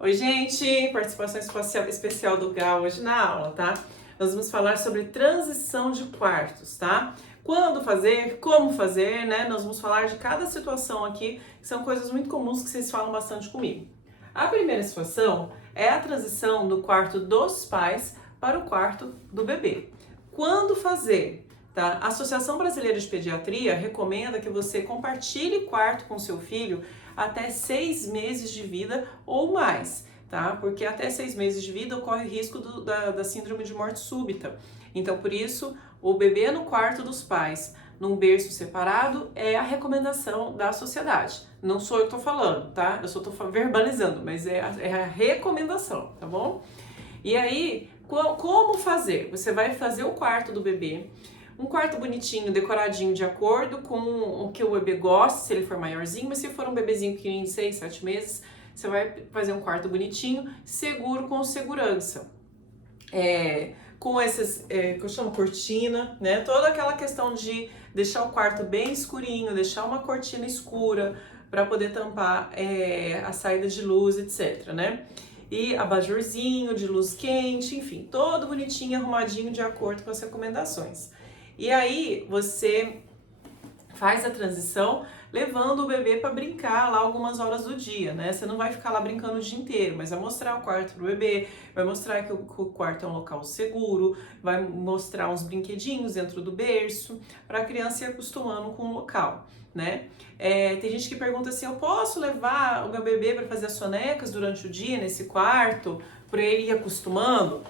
Oi, gente! Participação especial do Gal hoje na aula, tá? Nós vamos falar sobre transição de quartos, tá? Quando fazer, como fazer, né? Nós vamos falar de cada situação aqui, que são coisas muito comuns que vocês falam bastante comigo. A primeira situação é a transição do quarto dos pais para o quarto do bebê. Quando fazer? Tá? A Associação Brasileira de Pediatria recomenda que você compartilhe quarto com seu filho até 6 meses de vida ou mais, tá? Porque até 6 meses de vida ocorre o risco da síndrome de morte súbita. Então, por isso, o bebê no quarto dos pais, num berço separado, é a recomendação da sociedade. Não sou eu que tô falando, tá? Eu só tô verbalizando, mas é a recomendação, tá bom? E aí, como fazer? Você vai fazer o quarto do bebê, um quarto bonitinho, decoradinho, de acordo com o que o bebê gosta, se ele for maiorzinho, mas se for um bebezinho pequenininho de 6, 7 meses, você vai fazer um quarto bonitinho, seguro, com segurança. Com esses, que eu chamo cortina, né? Toda aquela questão de deixar o quarto bem escurinho, deixar uma cortina escura para poder tampar a saída de luz, etc, né? E abajurzinho de luz quente, enfim, todo bonitinho, arrumadinho de acordo com as recomendações. E aí você faz a transição levando o bebê para brincar lá algumas horas do dia, né? Você não vai ficar lá brincando o dia inteiro, mas vai mostrar o quarto pro bebê, vai mostrar que o quarto é um local seguro, vai mostrar uns brinquedinhos dentro do berço, para a criança ir acostumando com o local, né? Tem gente que pergunta assim, eu posso levar o meu bebê para fazer as sonecas durante o dia nesse quarto, para ele ir acostumando?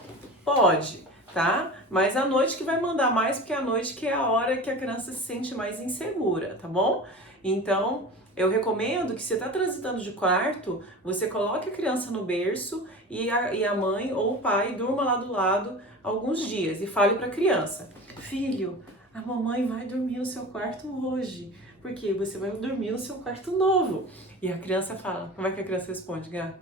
Pode. Tá? Mas à noite que vai mandar mais, porque é à noite que é a hora que a criança se sente mais insegura, tá bom? Então, eu recomendo que você está transitando de quarto, você coloque a criança no berço e a mãe ou o pai durma lá do lado alguns dias e fale para a criança: filho, a mamãe vai dormir no seu quarto hoje, porque você vai dormir no seu quarto novo. E a criança fala, como é que a criança responde, Gá?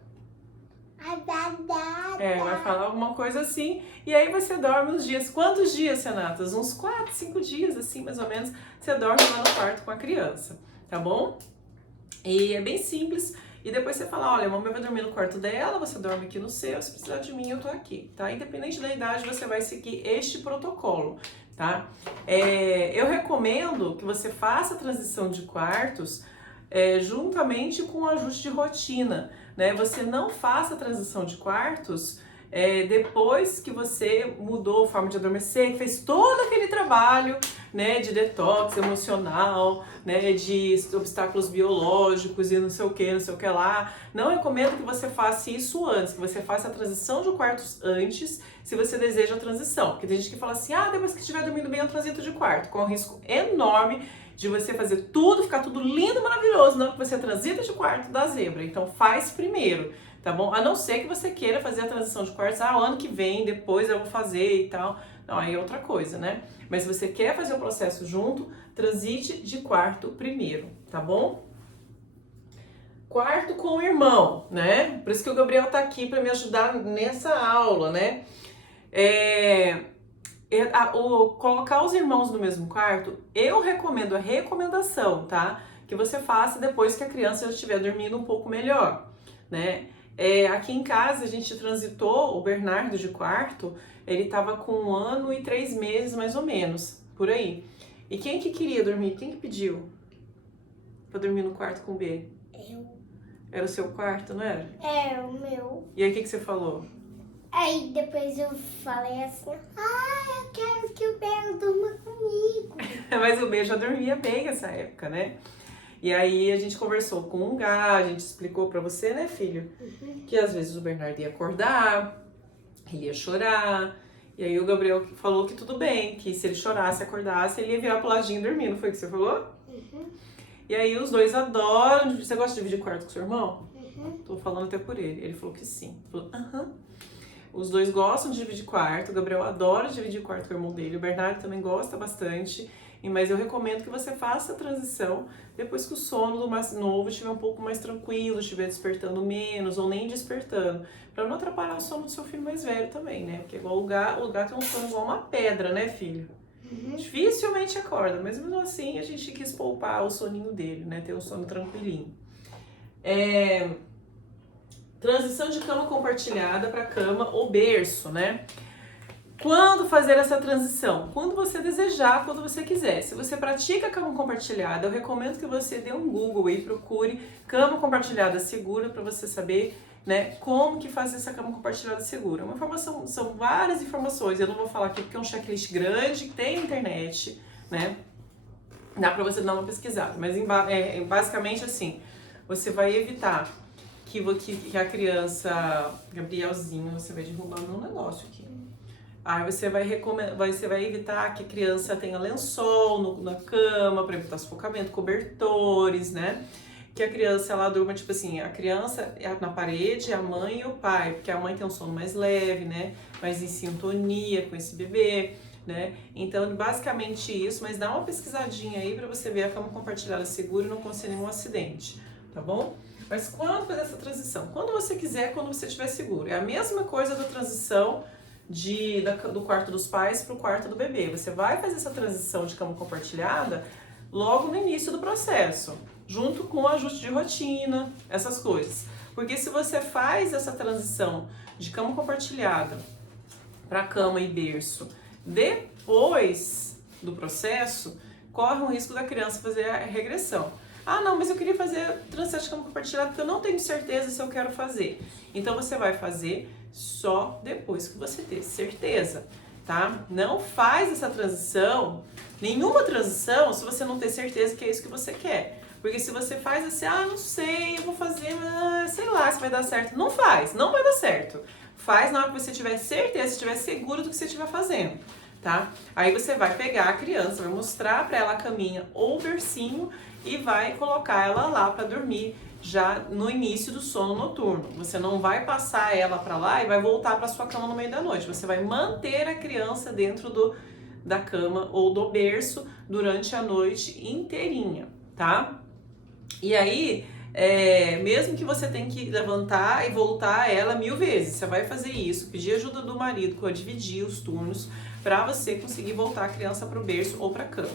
Vai falar alguma coisa assim, e aí você dorme uns dias. Quantos dias, Renatas? Uns 4, 5 dias, assim, mais ou menos, você dorme lá no quarto com a criança, tá bom? E é bem simples, e depois você fala, olha, a mamãe vai dormir no quarto dela, você dorme aqui no seu, se precisar de mim, eu tô aqui, tá? Independente da idade, você vai seguir este protocolo, tá? Eu recomendo que você faça a transição de quartos juntamente com o ajuste de rotina, né? Você não faça a transição de quartos depois que você mudou a forma de adormecer, fez todo aquele trabalho, né, de detox emocional, né, de obstáculos biológicos e não sei o que lá. Não recomendo que você faça isso antes, que você faça a transição de quartos antes, se você deseja a transição. Porque tem gente que fala assim, depois que estiver dormindo bem, eu transito de quarto, com um risco enorme de você fazer tudo, ficar tudo lindo, maravilhoso, não que você transita de quarto da zebra. Então faz primeiro, tá bom? A não ser que você queira fazer a transição de quartos, o ano que vem, depois eu vou fazer e tal. Não, aí é outra coisa, né? Mas se você quer fazer o processo junto, transite de quarto primeiro, tá bom? Quarto com o irmão, né? Por isso que o Gabriel tá aqui para me ajudar nessa aula, né? Colocar os irmãos no mesmo quarto, eu recomendo, a recomendação, tá? Que você faça depois que a criança já estiver dormindo um pouco melhor, né? Aqui em casa a gente transitou o Bernardo de quarto, ele tava com 1 ano e 3 meses mais ou menos, por aí. E quem que queria dormir? Quem que pediu pra dormir no quarto com o B? Eu. Era o seu quarto, não era? É, o meu. E aí o que você falou? Aí depois eu falei assim, eu quero que o Belo durma comigo. Mas o B já dormia bem nessa época, né? E aí a gente conversou com o Gá, a gente explicou pra você, né, filho? Que às vezes o Bernardo ia acordar, ele ia chorar. E aí o Gabriel falou que tudo bem, que se ele chorasse, acordasse, ele ia virar pro ladinho e dormir, não foi o que você falou? E aí os dois adoram. Você gosta de dividir quarto com seu irmão? Tô falando até por ele. Ele falou que sim. Falou, Os dois gostam de dividir quarto, o Gabriel adora dividir quarto com o irmão dele, o Bernardo também gosta bastante, mas eu recomendo que você faça a transição depois que o sono do mais novo estiver um pouco mais tranquilo, estiver despertando menos ou nem despertando, para não atrapalhar o sono do seu filho mais velho também, né? Porque igual o gato tem um sono igual uma pedra, né, filho? Dificilmente acorda, mas mesmo assim a gente quis poupar o soninho dele, né? Ter um sono tranquilinho. Transição de cama compartilhada para cama ou berço, né? Quando fazer essa transição? Quando você desejar, quando você quiser. Se você pratica cama compartilhada, eu recomendo que você dê um Google e procure cama compartilhada segura para você saber, né, como que faz essa cama compartilhada segura. Uma informação, são várias informações, eu não vou falar aqui porque é um checklist grande, tem na internet, né? Dá para você dar uma pesquisada, mas basicamente assim, você vai evitar que a criança, Gabrielzinho, você vai derrubar meu negócio aqui. Aí você vai evitar que a criança tenha lençol na cama, para evitar sufocamento, cobertores, né? Que a criança, ela durma, tipo assim, a criança na parede, a mãe e o pai, porque a mãe tem um sono mais leve, né? Mais em sintonia com esse bebê, né? Então, basicamente isso, mas dá uma pesquisadinha aí para você ver a cama compartilhada segura e não acontecer nenhum acidente, tá bom? Mas quando fazer essa transição? Quando você quiser, quando você estiver seguro. É a mesma coisa da transição do quarto dos pais para o quarto do bebê. Você vai fazer essa transição de cama compartilhada logo no início do processo, junto com o ajuste de rotina, essas coisas. Porque se você faz essa transição de cama compartilhada para cama e berço depois do processo, corre o risco da criança fazer a regressão. Ah, não, mas eu queria fazer transição de cama compartilhada porque eu não tenho certeza se eu quero fazer. Então você vai fazer só depois que você ter certeza, tá? Não faz essa transição, nenhuma transição, se você não ter certeza que é isso que você quer. Porque se você faz assim, não sei, eu vou fazer, mas sei lá se vai dar certo. Não faz, não vai dar certo. Faz na hora que você tiver certeza, estiver seguro do que você estiver fazendo, tá? Aí você vai pegar a criança, vai mostrar pra ela a caminha ou o bercinho e vai colocar ela lá pra dormir já no início do sono noturno. Você não vai passar ela pra lá e vai voltar pra sua cama no meio da noite. Você vai manter a criança dentro da cama ou do berço durante a noite inteirinha, tá? E aí, mesmo que você tenha que levantar e voltar ela 1000 vezes, você vai fazer isso, pedir ajuda do marido para dividir os turnos para você conseguir voltar a criança para o berço ou para a cama.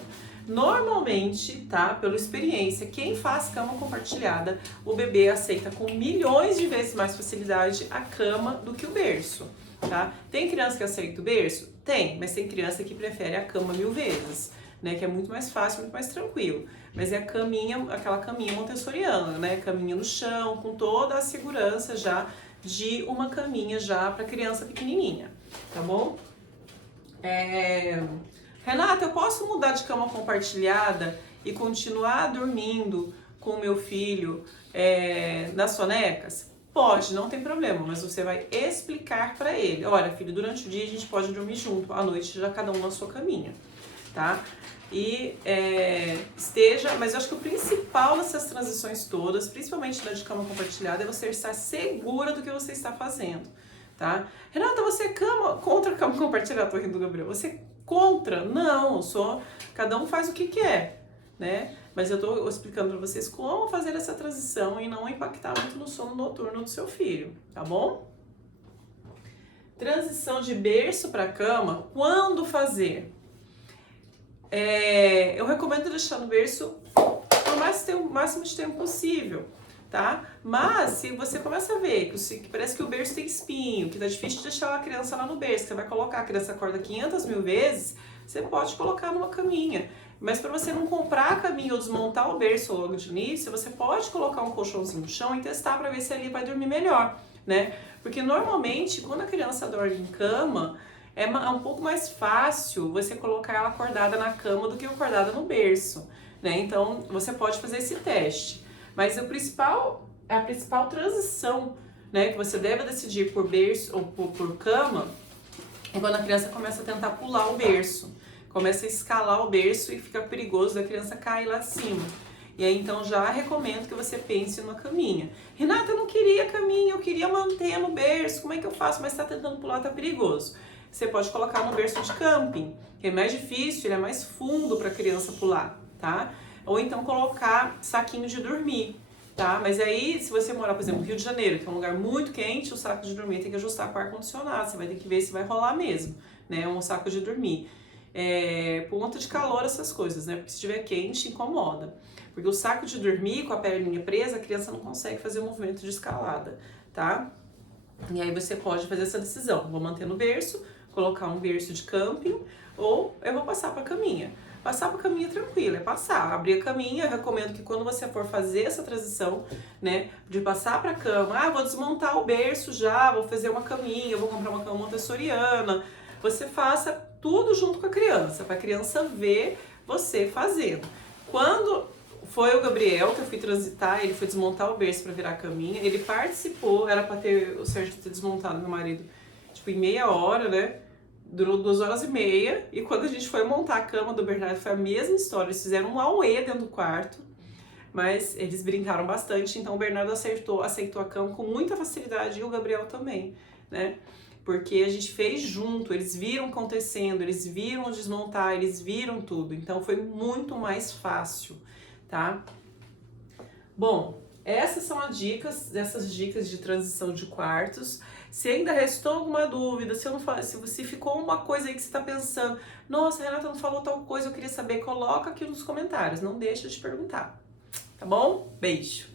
Normalmente, tá, pela experiência, quem faz cama compartilhada, o bebê aceita com milhões de vezes mais facilidade a cama do que o berço, tá? Tem criança que aceita o berço? Tem, mas tem criança que prefere a cama 1000 vezes, né, que é muito mais fácil, muito mais tranquilo. Mas é aquela caminha montessoriana, né, caminha no chão, com toda a segurança já de uma caminha já para criança pequenininha, tá bom? Renata, eu posso mudar de cama compartilhada e continuar dormindo com o meu filho nas sonecas? Pode, não tem problema, mas você vai explicar para ele. Olha, filho, durante o dia a gente pode dormir junto, à noite já cada um na sua caminha, tá? E mas eu acho que o principal nessas transições todas, principalmente da de cama compartilhada, é você estar segura do que você está fazendo, tá? Renata, você é contra a cama compartilhada? Tô rindo do Gabriel. Você é contra? Não, cada um faz o que quer, né? Mas eu tô explicando para vocês como fazer essa transição e não impactar muito no sono noturno do seu filho, tá bom? Transição de berço para cama, quando fazer? Eu recomendo deixar no berço o máximo de tempo possível, tá? Mas se você começa a ver que parece que o berço tem espinho, que tá difícil de deixar a criança lá no berço, que você vai colocar, a criança acorda 500 mil vezes, você pode colocar numa caminha. Mas para você não comprar a caminha ou desmontar o berço logo de início, você pode colocar um colchãozinho no chão e testar para ver se ali vai dormir melhor, né? Porque normalmente, quando a criança dorme em cama, é um pouco mais fácil você colocar ela acordada na cama do que acordada no berço, né? Então, você pode fazer esse teste. Mas a principal transição, né, que você deve decidir por berço ou por cama é quando a criança começa a tentar pular o berço. Começa a escalar o berço e fica perigoso da criança cair lá de cima. E aí, então, já recomendo que você pense numa caminha. Renata, eu não queria caminha, eu queria manter no berço. Como é que eu faço? Mas tá tentando pular, tá perigoso. Você pode colocar no berço de camping, que é mais difícil, ele é mais fundo para a criança pular, tá? Ou então colocar saquinho de dormir, tá? Mas aí, se você morar, por exemplo, no Rio de Janeiro, que é um lugar muito quente, o saco de dormir tem que ajustar com o ar-condicionado, você vai ter que ver se vai rolar mesmo, né? Um saco de dormir. Por conta de calor, essas coisas, né? Porque se estiver quente, incomoda. Porque o saco de dormir com a perninha presa, a criança não consegue fazer o movimento de escalada, tá? E aí você pode fazer essa decisão, vou manter no berço, colocar um berço de camping, ou eu vou passar para a caminha. Passar para a caminha tranquila, é passar, abrir a caminha. Eu recomendo que quando você for fazer essa transição, né, de passar para a cama, vou desmontar o berço já, vou fazer uma caminha, vou comprar uma cama montessoriana, você faça tudo junto com a criança, para a criança ver você fazendo. Quando foi o Gabriel que eu fui transitar, ele foi desmontar o berço para virar a caminha, ele participou, era para ter o Sérgio ter desmontado meu marido, tipo, em meia hora, né? Durou 2 horas e meia, e quando a gente foi montar a cama do Bernardo foi a mesma história, eles fizeram um auê dentro do quarto, mas eles brincaram bastante, então o Bernardo aceitou a cama com muita facilidade e o Gabriel também, né? Porque a gente fez junto, eles viram acontecendo, eles viram desmontar, eles viram tudo, então foi muito mais fácil, tá? Bom, essas são essas dicas de transição de quartos. Se ainda restou alguma dúvida, se você ficou uma coisa aí que você está pensando, nossa, a Renata não falou tal coisa, eu queria saber, coloca aqui nos comentários, não deixa de perguntar, tá bom? Beijo!